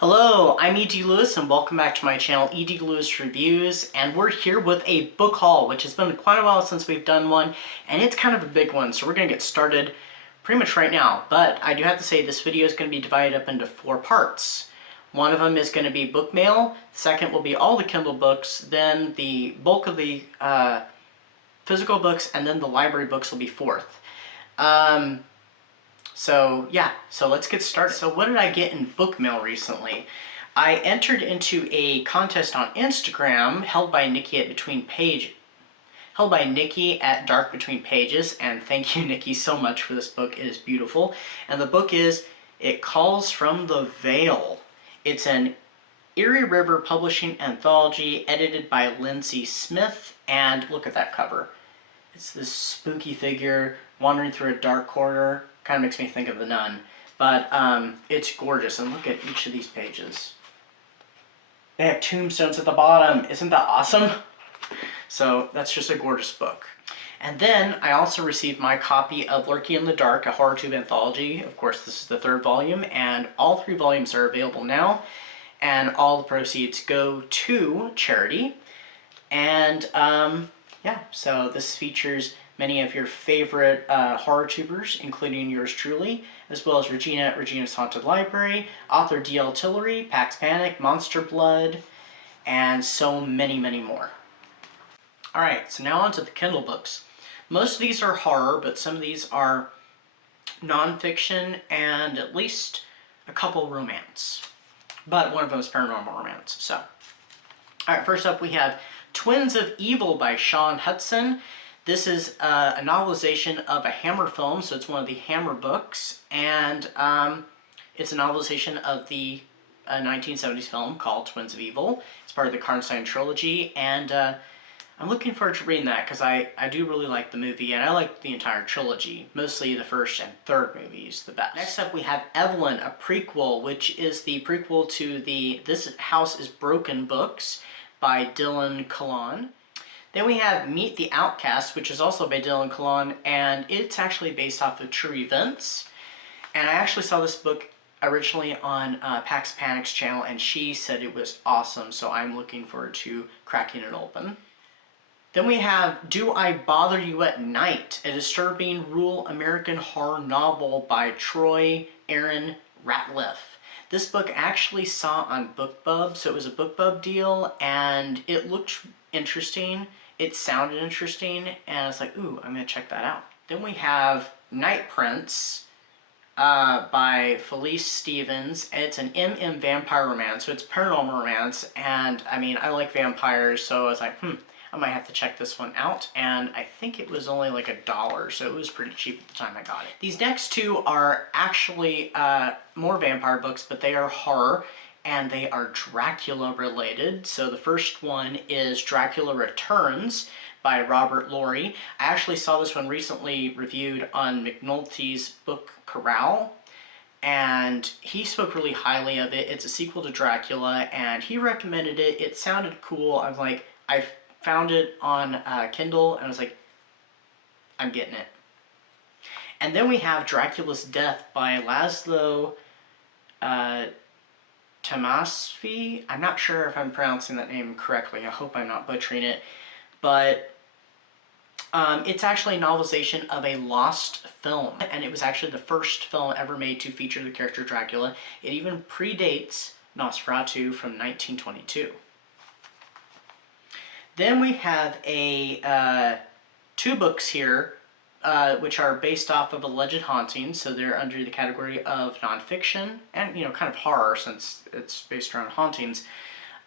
Hello, I'm E.D. Lewis and welcome back to my channel E.D. Lewis Reviews, and we're here with a book haul, which has been quite a while since we've done one, and it's kind of a big one, so we're going to get started pretty much right now. But I do have to say this video is going to be divided up into 4 parts. One of them is going to be book mail, the second will be all the Kindle books, then the bulk of the physical books, and then the library books will be fourth. So let's get started. So what did I get in book mail recently? I entered into a contest on Instagram held by Nikki at Dark Between Pages, and thank you, Nikki, so much for this book. It is beautiful. And the book is It Calls from the Veil. It's an Erie River Publishing anthology edited by Lindsay Smith, and look at that cover. It's this spooky figure wandering through a dark corridor. Kind of makes me think of The Nun, but it's gorgeous, and look at each of these pages. They have tombstones at the bottom. Isn't that awesome? So that's just a gorgeous book. And then I also received my copy of Lurking in the Dark, a HorrorTube anthology. Of course, this is the 3rd volume, and all 3 volumes are available now, and all the proceeds go to charity. And so this features many of your favorite horror tubers, including yours truly, as well as Regina at Regina's Haunted Library, author D.L. Tillery, Pax Panic, Monster Blood, and so many, many more. Alright, so now on to the Kindle books. Most of these are horror, but some of these are non-fiction and at least a couple romance. But one of them is paranormal romance, so. Alright, first up we have Twins of Evil by Sean Hudson. This is a novelization of a Hammer film, so it's one of the Hammer books, and it's a novelization of the 1970s film called Twins of Evil. It's part of the Karnstein trilogy, and I'm looking forward to reading that because I do really like the movie, and I like the entire trilogy, mostly the 1st and 3rd movies the best. Next up we have Evelyn, a prequel, which is the prequel to the This House is Broken books by Dylan Kallan. Then we have Meet the Outcast, which is also by Dylan Kallan, and it's actually based off of true events. And I actually saw this book originally on Pax Panic's channel, and she said it was awesome, so I'm looking forward to cracking it open. Then we have Do I Bother You at Night, a disturbing rural American horror novel by Troy Aaron Ratliff. This book I actually saw on BookBub, so it was a BookBub deal, and it looked interesting. It sounded interesting, and I was like, ooh, I'm going to check that out. Then we have Night Prince by Felice Stevens. It's an MM vampire romance, so it's paranormal romance, and I mean, I like vampires, so I was like, I might have to check this one out, and I think it was only like $1, so it was pretty cheap at the time I got it. These next 2 are actually more vampire books, but they are horror, and they are Dracula related. So the first one is Dracula Returns by Robert Laurie. I actually saw this one recently reviewed on McNulty's Book Corral, and he spoke really highly of it. It's a sequel to Dracula, and he recommended it. It sounded cool. I was like, I found it on Kindle, and I was like, I'm getting it. And then we have Dracula's Death by Laszlo Tamasvi. I'm not sure if I'm pronouncing that name correctly. I hope I'm not butchering it. But it's actually a novelization of a lost film, and it was actually the first film ever made to feature the character Dracula. It even predates Nosferatu from 1922. Then we have a 2 books here which are based off of alleged hauntings, so they're under the category of nonfiction and, you know, kind of horror since it's based around hauntings.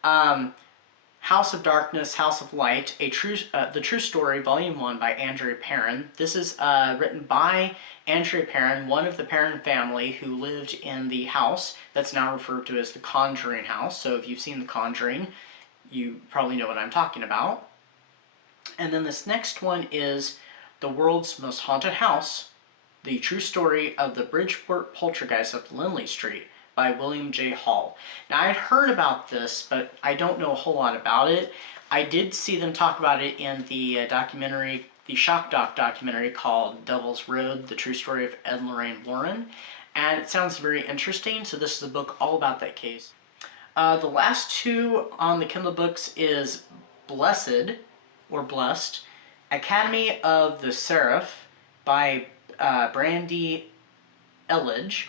House of Darkness, House of Light, The True Story, Volume 1 by Andrea Perron. This is written by Andrea Perron, one of the Perron family who lived in the house that's now referred to as the Conjuring House. So if you've seen The Conjuring, you probably know what I'm talking about. And then this next one is The World's Most Haunted House, The True Story of the Bridgeport Poltergeist of Lindley Street by William J. Hall. Now, I had heard about this, but I don't know a whole lot about it. I did see them talk about it in the documentary, the Shock Doc documentary called Devil's Road, The True Story of Ed and Lorraine Warren, and it sounds very interesting, so this is a book all about that case. The last two on the Kindle books is Blessed, or Blessed, Academy of the Seraph by Brandy Elledge.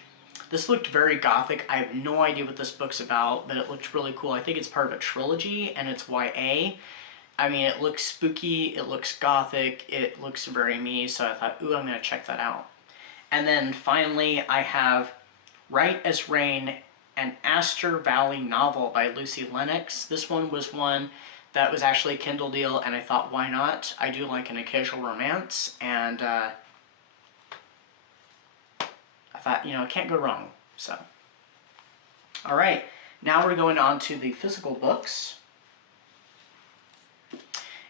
This looked very gothic. I have no idea what this book's about, but it looked really cool. I think it's part of a trilogy, and it's YA. I mean, it looks spooky, it looks gothic, it looks very me, so I thought, ooh, I'm going to check that out. And then finally, I have Right as Rain, an Astor Valley novel by Lucy Lennox. This one was one that was actually a Kindle deal, and I thought, why not? I do like an occasional romance, and I thought, you know, it can't go wrong. So, all right, now we're going on to the physical books.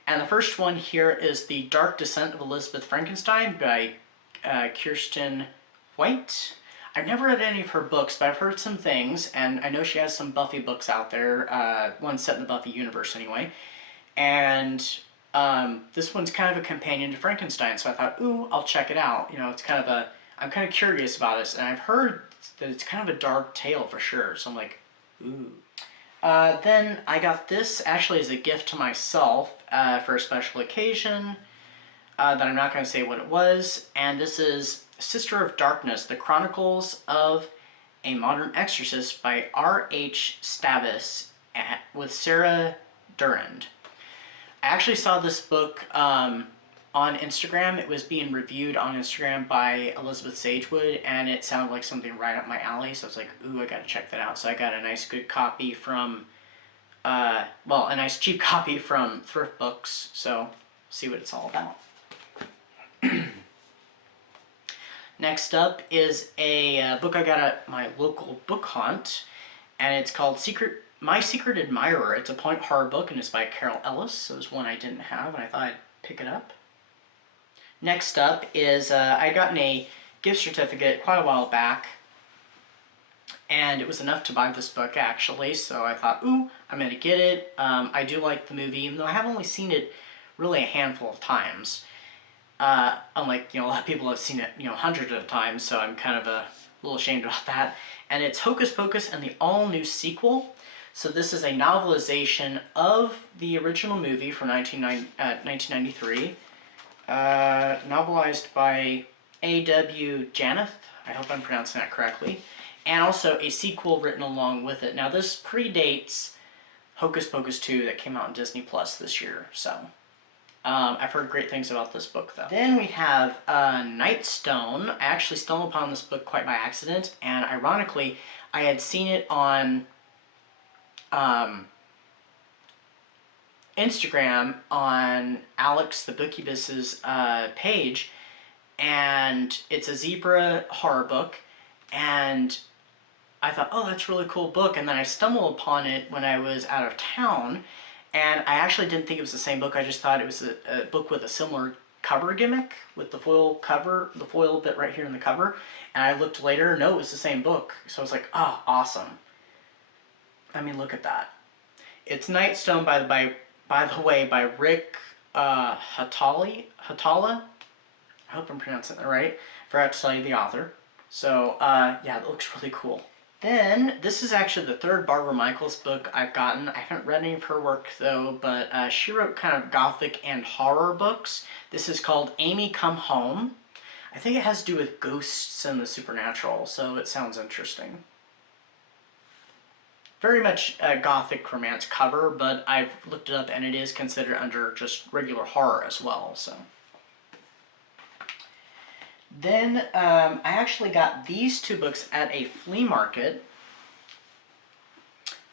And the first one here is The Dark Descent of Elizabeth Frankenstein by Kirsten White. I've never read any of her books, but I've heard some things, and I know she has some Buffy books out there, one set in the Buffy universe anyway. And this one's kind of a companion to Frankenstein, so I thought, ooh, I'll check it out. You know, it's kind of I'm kind of curious about this, and I've heard that it's kind of a dark tale for sure, so I'm like, ooh. Then I got this actually as a gift to myself for a special occasion that I'm not going to say what it was, and this is Sister of Darkness, The Chronicles of a Modern Exorcist by R.H. Stavis with Sarah Durand. I actually saw this book on Instagram. It was being reviewed on Instagram by Elizabeth Sagewood, and it sounded like something right up my alley, so I was like, ooh, I gotta check that out. So I got a nice good copy from, a nice cheap copy from Thrift Books, so see what it's all about. Next up is a book I got at my local book haunt, and it's called My Secret Admirer. It's a point horror book, and it's by Carol Ellis, so it was one I didn't have, and I thought I'd pick it up. Next up is, I gotten a gift certificate quite a while back, and it was enough to buy this book actually, so I thought, ooh, I'm gonna get it. I do like the movie, even though I have only seen it really a handful of times. Unlike, you know, a lot of people have seen it, you know, hundreds of times, so I'm kind of a little ashamed about that. And it's Hocus Pocus and the all-new sequel. So this is a novelization of the original movie from 1993. Novelized by A.W. Janeth, I hope I'm pronouncing that correctly, and also a sequel written along with it. Now this predates Hocus Pocus 2 that came out on Disney Plus this year, so I've heard great things about this book though. Then we have Nightstone. I actually stumbled upon this book quite by accident, and ironically I had seen it on Instagram on Alex the Bookubus's page, and it's a zebra horror book, and I thought, oh, that's a really cool book, and then I stumbled upon it when I was out of town, and I actually didn't think it was the same book. I just thought it was a book with a similar cover gimmick with the foil cover, the foil bit right here in the cover, and I looked later, no, it was the same book, so I was like, oh, awesome. I mean, look at that. It's Nightstone, by the way, by Rick Hatala. I hope I'm pronouncing that right. Forgot to tell you the author. So, yeah, it looks really cool. Then, this is actually the third Barbara Michaels book I've gotten. I haven't read any of her work, though, but she wrote kind of gothic and horror books. This is called Amy Come Home. I think it has to do with ghosts and the supernatural, so it sounds interesting. Very much a gothic romance cover, but I've looked it up and it is considered under just regular horror as well, so. Then I actually got these two books at a flea market.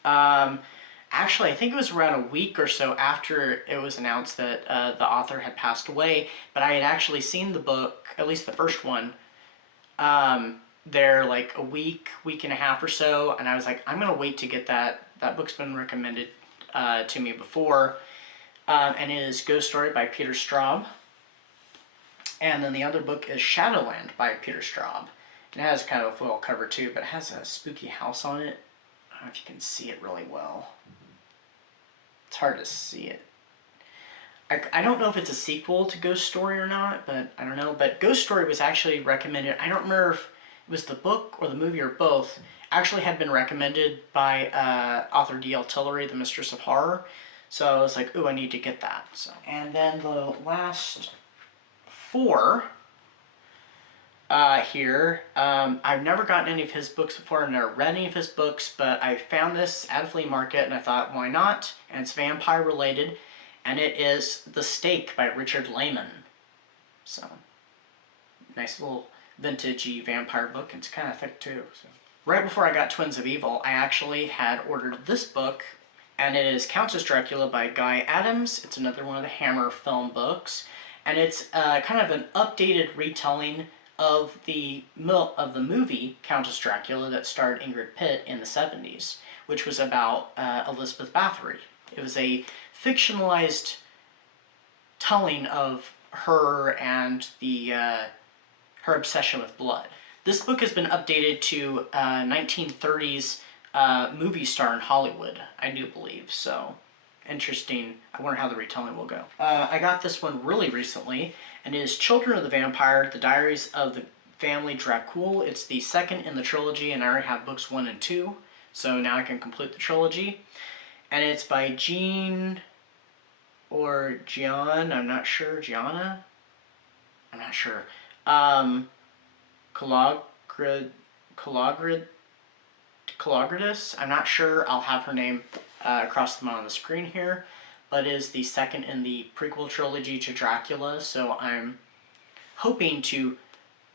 Actually, I think it was around a week or so after it was announced that the author had passed away, but I had actually seen the book, at least the first one, there like a week and a half or so, and I was like, I'm gonna wait to get that. That book's been recommended to me before, and it is Ghost Story by Peter Straub. And then the other book is Shadowland by Peter Straub. And it has kind of a foil cover too, but it has a spooky house on it. I don't know if you can see it really well. It's hard to see it. I don't know if it's a sequel to Ghost Story or not, but I don't know. But Ghost Story was actually recommended. I don't remember if it was the book or the movie or both. actually had been recommended by author D.L. Tillery, the Mistress of Horror. So I was like, ooh, I need to get that. So, and then the last 4 here. I've never gotten any of his books before. I've never read any of his books, but I found this at a flea market and I thought, why not? And it's vampire related, and it is The Stake by Richard Lehman. So, nice little vintagey vampire book. It's kind of thick too. So. Right before I got Twins of Evil, I actually had ordered this book, and it is Countess Dracula by Guy Adams. It's another one of the Hammer film books, and it's kind of an updated retelling of the movie Countess Dracula that starred Ingrid Pitt in the 70s, which was about Elizabeth Bathory. It was a fictionalized telling of her and her obsession with blood. This book has been updated to 1930s movie star in Hollywood, I do believe, so interesting. I wonder how the retelling will go. I got this one really recently, and it is Children of the Vampire, The Diaries of the Family Dracul. It's the second in the trilogy, and I already have books 1 and 2, so now I can complete the trilogy. And it's by Jean or Gian, I'm not sure, Gianna? I'm not sure. Calogridis, I'm not sure. I'll have her name across them on the screen here, but is the second in the prequel trilogy to Dracula, so I'm hoping to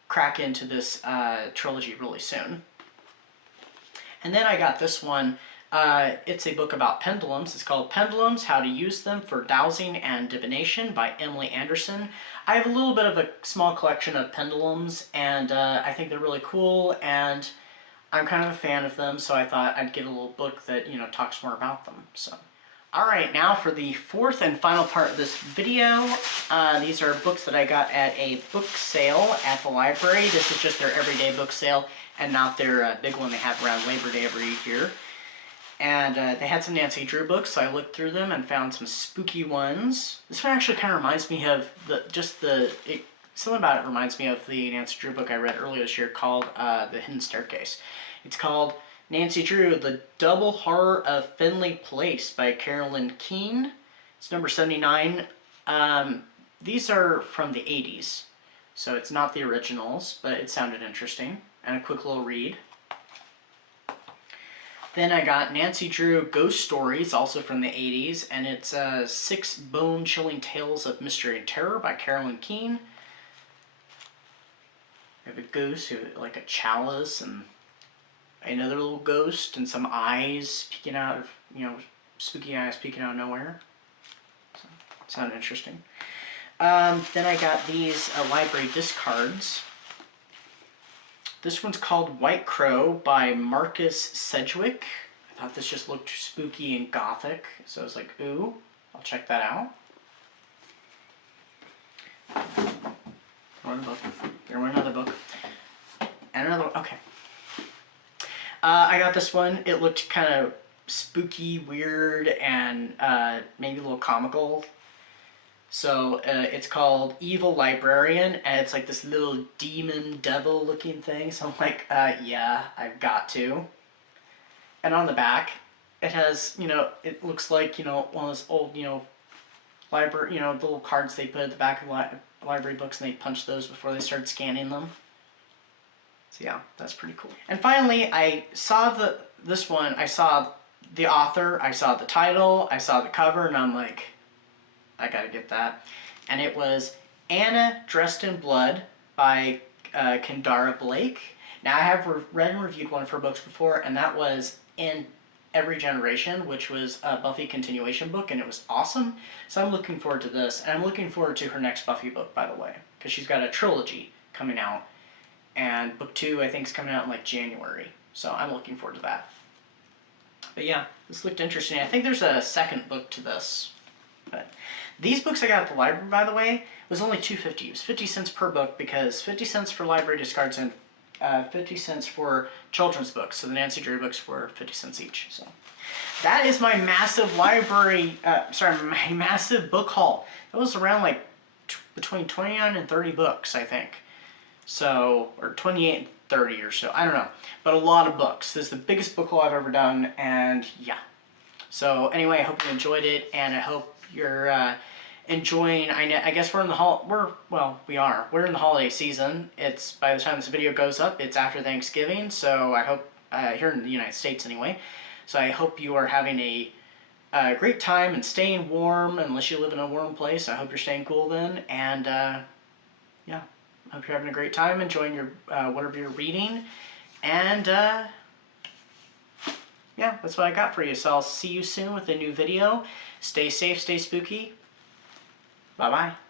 crack into this trilogy really soon. And then I got this one. It's a book about pendulums. It's called Pendulums, How to Use Them for Dowsing and Divination by Emily Anderson. I have a little bit of a small collection of pendulums, and I think they're really cool, and I'm kind of a fan of them, so I thought I'd get a little book that, you know, talks more about them. So, alright, now for the 4th and final part of this video. These are books that I got at a book sale at the library. This is just their everyday book sale, and not their big one they have around Labor Day every year. And they had some Nancy Drew books, so I looked through them and found some spooky ones. This one actually kind of reminds me of something about it reminds me of the Nancy Drew book I read earlier this year called The Hidden Staircase. It's called Nancy Drew, The Double Horror of Finley Place by Carolyn Keene. It's number 79. These are from the 80s, so it's not the originals, but it sounded interesting. And a quick little read. Then I got Nancy Drew Ghost Stories, also from the 80s, and it's 6 Bone-Chilling Tales of Mystery and Terror by Carolyn Keene. We have a ghost, like a chalice, and another little ghost, and some eyes peeking out of, spooky eyes peeking out of nowhere. So, sounded interesting. Then I got these library discards. This one's called White Crow by Marcus Sedgwick. I thought this just looked spooky and gothic, so I was like, ooh, I'll check that out. One book. There went another book. And another one. Okay. I got this one. It looked kind of spooky, weird, and maybe a little comical. So it's called Evil Librarian, and it's like this little demon devil looking thing. So I'm like, yeah, I've got to. And on the back, it has, it looks like, one of those old, library, the little cards they put at the back of library books, and they punch those before they start scanning them. So yeah, that's pretty cool. And finally, I saw this one. I saw the author, I saw the title, I saw the cover, and I'm like, I gotta get that. And it was Anna Dressed in Blood by Kendara Blake. Now I have read and reviewed one of her books before, and that was In Every Generation, which was a Buffy continuation book, and it was awesome. So I'm looking forward to this, and I'm looking forward to her next Buffy book, by the way, because she's got a trilogy coming out, and book 2 I think is coming out in like January. So I'm looking forward to that. But yeah, this looked interesting. I think there's a second book to this. But these books I got at the library, by the way, was only $2.50. It was 50 cents per book, because 50 cents for library discards and 50 cents for children's books. So the Nancy Drew books were 50 cents each. So that is my massive my massive book haul. That was around like between 29 and 30 books, I think. So, or 28 30 or so. I don't know. But a lot of books. This is the biggest book haul I've ever done, and yeah. So anyway, I hope you enjoyed it, and I hope you're enjoying. I guess we're in the we're in the holiday season. It's, by the time this video goes up, it's after Thanksgiving, so I hope, here in the United States anyway, so I hope you are having a great time and staying warm, unless you live in a warm place. I hope you're staying cool then, and yeah, I hope you're having a great time, enjoying your whatever you're reading, and yeah, that's what I got for you. So I'll see you soon with a new video. Stay safe, stay spooky. Bye-bye.